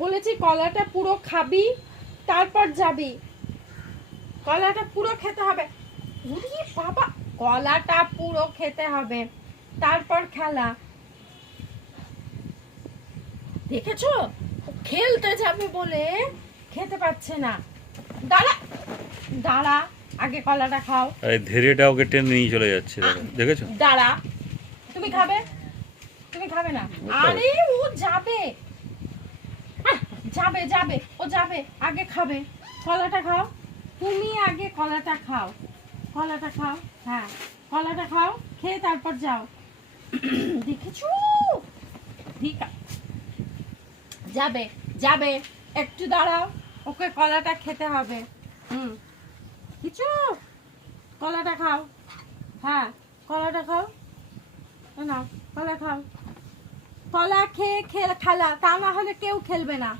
বলেছি কলাটা পুরো খাবি, তারপর যাবি। কলাটা পুরো খেতে হবে। উরি বাবা, কলাটা পুরো খেতে হবে, তারপর খেলা। দেখেছো, খেলতে যাবে বলে খেতে পাচ্ছে না। দাঁড়া দাঁড়া, আগে কলাটা খাও। আরে ধীরেটা ওকে টেনে নিয়ে চলে যাচ্ছে, দেখেছো? দাঁড়া, তুমি খাবে? তুমি খাবে না? আরে ও যাবে, যাবে যাবে, ও যাবে, আগে খাবে। কলাটা খাও, তুমি আগে কলাটা খাও। কলাটা খাও, হ্যাঁ কলাটা খাও, খেয়ে তারপর যাও। দেখেছো, ঠিক যাবে যাবে, একটু দাঁড়াও, ওকে কলাটা খেতে হবে। কিছু, কলাটা খাও, হ্যাঁ কলাটা খাও, না কলা খাও। কলা খেয়ে খেলা, তা না হলে কেউ খেলবে না।